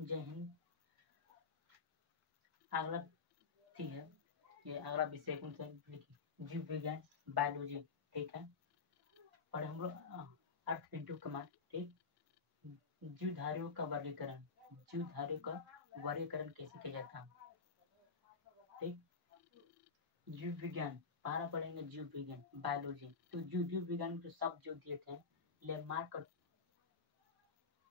जय हिंद। अगला ठीक है, ये अगला विषय कौन सा देखिए, जीव विज्ञान बायोलॉजी। ठीक है, और हम लोग अर्थ बिंदु कमान। ठीक, जीवधारियों का वर्गीकरण, जीवधारियों का वर्गीकरण कैसे किया जाता है। ठीक, जीव विज्ञान पहला पढ़ेंगे, जीव विज्ञान बायोलॉजी। तो जीव विज्ञान के शब्द जो दिए थे लेमार्क और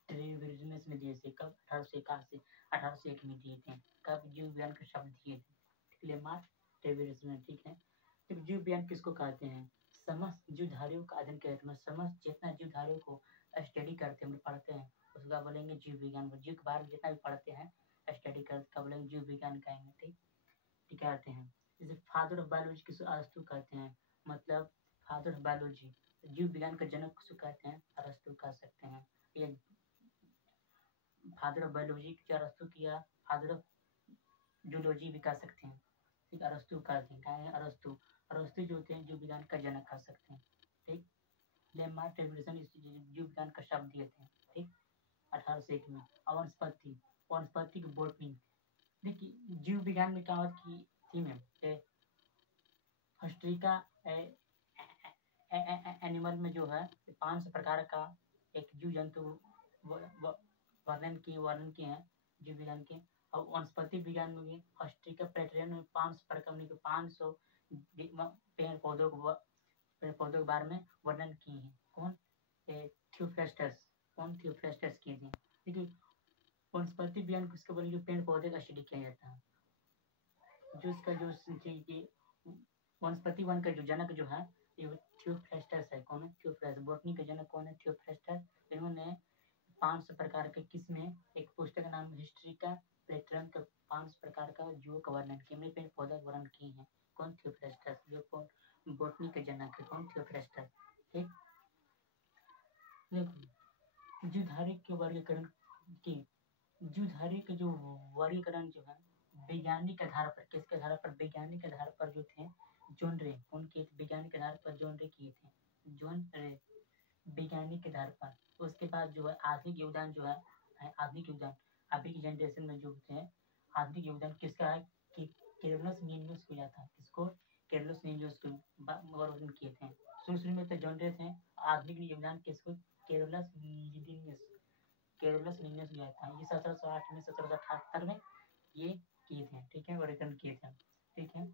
ट्रेविजनस में दिए थे, कब 1881 1801 में दिए थे, कब जीव विज्ञान के शब्द दिए थे लेमार्क ट्रेविजनस। ठीक है, तो जीव विज्ञान किसको कहते हैं, समस्त जीवधारियों का अध्ययन करते हैं, समस्त जितना जीवधारियों को स्टडी करते हैं, पढ़ते हैं, उसका बोलेंगे जीव विज्ञान। जीव के बारे में जितना भी पढ़ते हैं, स्टडी करते, कब बोलेंगे जीव विज्ञान कहेंगे। ठीक, ठीक कहते हैं। जैसे फादर ऑफ बायोलॉजी किसको अरस्तु कहते हैं, मतलब फादर ऑफ बायोलॉजी, जीव विज्ञान का जनक किसको कहते हैं, अरस्तु कह सकते हैं। ये फादर ऑफ बायोलॉजी क्या अरस्तु किया, फादर ऑफ जूलॉजी भी कह सकते हैं। ठीक, अरस्तु कहते हैं, क्या है अरस्तु, अरस्तु जो होते हैं जीव विज्ञान का जनक कह सकते हैं। ठीक, लेमार्क टेबलेशन जीव विज्ञान का शब्द दिए थे। ठीक, 1801 में। वनस्पति, वनस्पति की बोटनी। देखिए जीव विज्ञान में क्या होता कि थीम है हस्ट्रिका एनिमल में जो है 5 प्रकार का एक जीव जंतु वर्णन किए हैं जीव विज्ञान के। और वनस्पति विज्ञान में भी हस्ट्रिका पैटर्न में 5 प्रकार के 500 पेड़ पौधों के बारे में वर्णन किए हैं। कौन, थियोफ्रास्टस, कौन थियोफ्रास्टस किए थे। देखिए वनस्पति विज्ञान किसके बोले, जो पेड़ पौधे का स्टडी किया जाता है, जो इसका जो वनस्पति वन का जो जनक जो है ये थियोफ्रास्टस है। कौन है, थियोफ्रास्टस। बोटनी का जनक कौन है, थियोफ्रास्टस। इन्होंने 500 प्रकार के किसमें एक पुस्तक का नाम हिस्ट्री का पैटर्न का 5 प्रकार का जीवों का वर्णन किए, पेड़ पौधे का वर्णन किए हैं। कौन, थियोफ्रास्टस, जो बोटनी का जनक है। कौन, थियोफ्रास्टस। ठीक, जीवधारी के वर्गीकरण की, जीवधारी के जो वर्गीकरण जो है वैज्ञानिक आधार पर, किसके आधार पर, वैज्ञानिक आधार पर जो थे जॉन रे, उनके वैज्ञानिक आधार पर जॉन रे किए थे, जॉन रे वैज्ञानिक के आधार पर। उसके बाद जो है आधुनिक योगदान जो है, आधुनिक योगदान अभी की जनरेशन में जो थे, आधुनिक योगदान किसका है कि केरलस नीनियस को जाता है, किसको, केरलस नीनियस को वर्णन किए थे। शुरू में तो जॉन रे थे, आधुनिक योगदान किसको, केरलस नीनियस, केरलस नीनियस गया था। ये 1708 में 1778 में ये किए थे। ठीक है, वर्णन किए थे। ठीक है,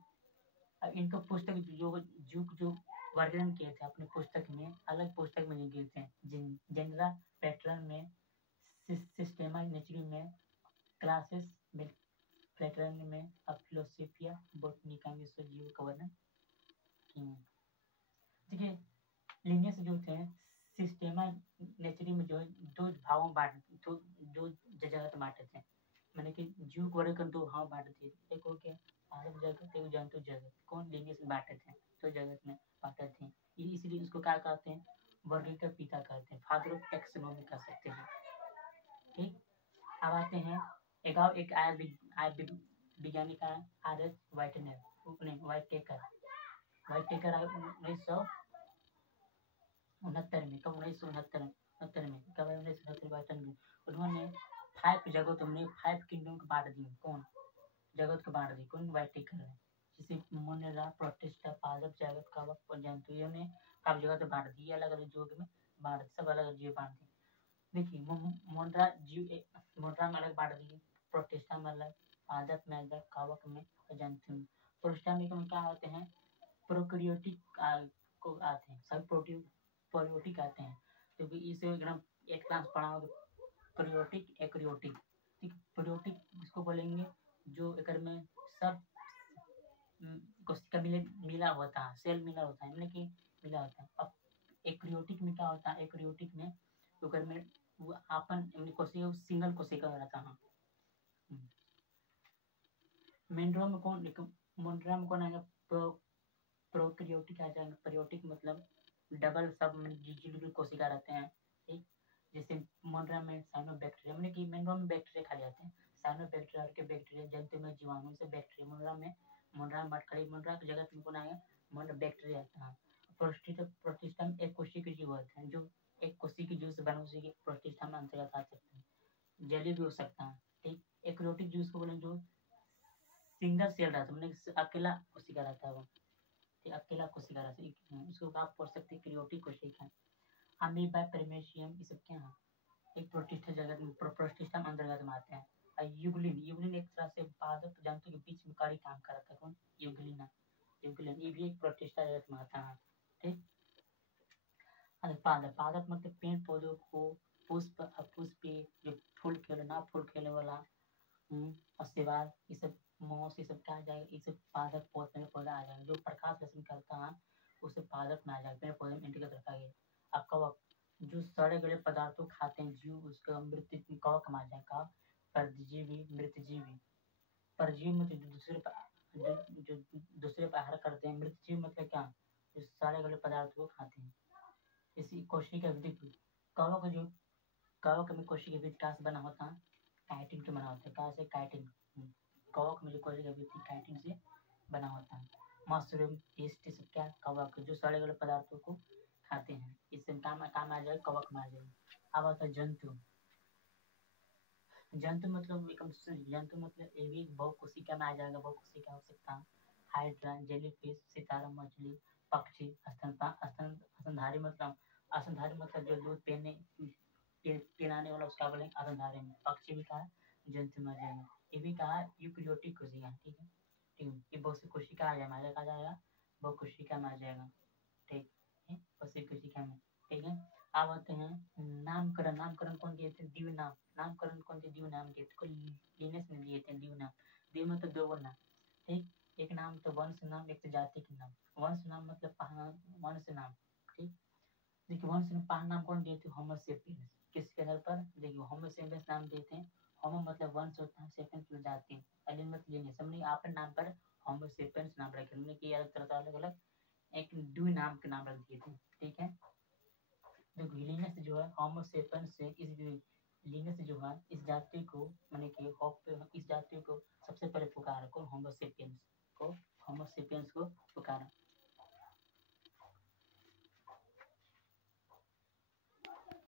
अब इनका पुस्तक जो वर्णन किए थे अपने पुस्तक में, अलग पुस्तक में लिखे थे, जनरा पैटर्न में, सिस्टेमा नेचुरल में, क्लासेस में पैटर्न में, अब फिलोसोफिया बोटनिका में जीव का वर्णन किए। देखिए लिनियस जो थे सिस्टेमा नेचुरल में जो है दो भागों बांट, दो जगह बांटे थे, मैंने कि जीव को वर्णन कर 2 भाग बांटे थे, एक हो गया पादप जगत, एक जंतु जगत। कौन, लिनियस में बांटे थे, तो जगत में बांटे थे, इसलिए उसको क्या कहते हैं, वर्ग का पिता कहते हैं, फादर ऑफ टैक्सोनॉमी कह सकते हैं। ठीक, अब आते हैं एक आया वैज्ञानिक आर.एस. व्हाइटनेर, व्हाइटेकर 1969 में, कब 1969 में, कब 1969 में उन्होंने 5 जगत में 5 किंगडम को बांट दिए। कौन, जगत को बांट दी, कौन, व्हाइटेकर है। जैसे मोनेरा, प्रोटिस्टा, पादप, जगत, कवक और जंतुओं ने 5 जगह तो बांट दी, अलग अलग जीव में बांट दी, सब अलग अलग जीव बांट दी। देखिए मोनरा जीव, मोनरा में अलग बांट दिए, प्रोटिस्टा में अलग, पादप में अलग, कवक में और जंतु में। प्रोटिस्टा में क्या होते हैं, प्रोकैरियोटिक को आते हैं, सब प्रोकैरियोटिक आते हैं, क्योंकि इसे एक क्लास पढ़ा होगा प्रोकैरियोटिक, यूकैरियोटिक। ठीक, प्रोकैरियोटिक इसको बोलेंगे जो एक में सब कोशिका मिला होता है, सेल मिला होता है, यानी कि मिला होता है। अब यूकैरियोटिक में क्या होता है, यूकैरियोटिक में अगर में वो अपन कोशिका सिंगल कोशिका रहता है। मेंड्रा में कौन, मोन्ड्रा में कौन आएगा, प्रोकैरियोटिक आ जाएगा। प्रोकैरियोटिक मतलब डबल सब में कोशिका रहते हैं। ठीक, जैसे मोन्ड्रा में साइनोबैक्टीरिया, मैंने कि मेंड्रा में बैक्टीरिया खाली आते हैं, साइनोबैक्टीरिया के बैक्टीरिया, जंतु में जीवाणु से बैक्टीरिया। मोन्ड्रा में खाली मोन्ड्रा की जगह में कौन आएगा, मोन्ड्रा बैक्टीरिया आता है। प्रोटिस्टा में एक कोशिकीय जीव होते हैं, जो एक कोशिकीय जीव से बने उसी के प्रोटिस्टा में अंतर्गत आ सकते हैं। जलीय भी हो सकता है। ठीक, यूकेरियोटिक जीव उसको बोलेंगे जो सिंगल सेल रहता है, मतलब अकेला कोशिका रहता है वो, ठीक, अकेला कोशिका रहता है, उसको आप पढ़ सकते हैं यूकेरियोटिक कोशिका। अमीबा, पेरमेशियम, ये सब क्या है, एक प्रोटिस्टा जगत में प्रोटिस्टा अंतर्गत में आते हैं। और यूग्लिन, यूग्लिन एक तरह से पादप जंतु के बीच में कारी काम करता है। कौन? यूग्लिन। यूग्लिन ये भी एक प्रोटिस्टा जगत में आता है। ठीक, पादप, पादप मतलब पेड़ पौधों को पुष्प, पुष्प जो फूल खेले ना फूल खेले वाला, और सेवाल, ये सब मौस, ये सब क्या आ जाएगा, ये सब पादप पेड़ पौधा आ जाएगा। जो प्रकाश रश्मि करता है उसे पादप में आ जाएगा, पेड़ पौधे में इंटीग्रेट रखा गया। अब कवक, जो सड़े गले पदार्थों खाते हैं जीव, उसका मृत्यु कवक में आ जाएगा। परजीवी, मृतजीवी, परजीवी मतलब जो दूसरे पर आहार करते हैं। मृतजीवी मतलब क्या, जो सड़े गले पदार्थों को खाते हैं। इसी कोशिका वृद्धि, कवक जो कवक में कोशिका वृद्धि कहाँ से बना होता है, काइटिन के बना होता है। कहाँ से? काइटिन। कवक में जो कोशिका वृद्धि काइटिन से बना होता है। मशरूम, ईस्ट, सब क्या, कवक जो सड़े गले पदार्थों को खाते हैं। इससे काम आ जाए, कवक में आ जाए। अब आता है जंतु। जंतु मतलब जंतु मतलब ये भी बहुकोशिका में आ जाएगा, बहुकोशिका हो सकता है। हाइड्रा, जेलीफिश, सितारा मछली, पक्षी, स्तनधारी मतलब जो दूध पिलाने वाला, उसका बोलेंगे स्तनधारी में। पक्षी भी कहा जंतु में आ जाएगा। ये भी कहा यूकेरियोटिक कोशिका। ठीक है, ठीक है, ये बहुत सी कोशिका आ जाएगा, बहुकोशिका में आ जाएगा। ठीक है, बहुत सी कोशिका में। ठीक है, अब आते हैं नामकरण। नामकरण कौन दिए थे? द्विव नाम। नामकरण कौन थे? द्विव नाम दिए थे, कोई लिनेस में दिए थे द्विव नाम। द्विव मतलब दो वर्ड नाम। ठीक, एक नाम तो वंश नाम, एक तो जाति के नाम। वंश नाम मतलब वंश नाम। ठीक, देखिए वंश में पहला नाम कौन दिए थे? होमो सेपियंस। किसके आधार पर? देखिए होमो सेपियंस नाम दिए थे। होमो मतलब वंश होता है, सेपियंस मतलब जाति, अलिन मतलब लिनेस। हमने अपने नाम पर होमो सेपियंस नाम रखे, हमने कि अलग तरह अलग अलग एक द्वि नाम के नाम रख दिए थे। ठीक है, देखो लिनस जो है होमो सेपियंस से, इस लिनस जो है इस जाति को, माने कि इस जाति को सबसे पहले पुकारा कौन? होमो सेपियंस को। होमो सेपियंस को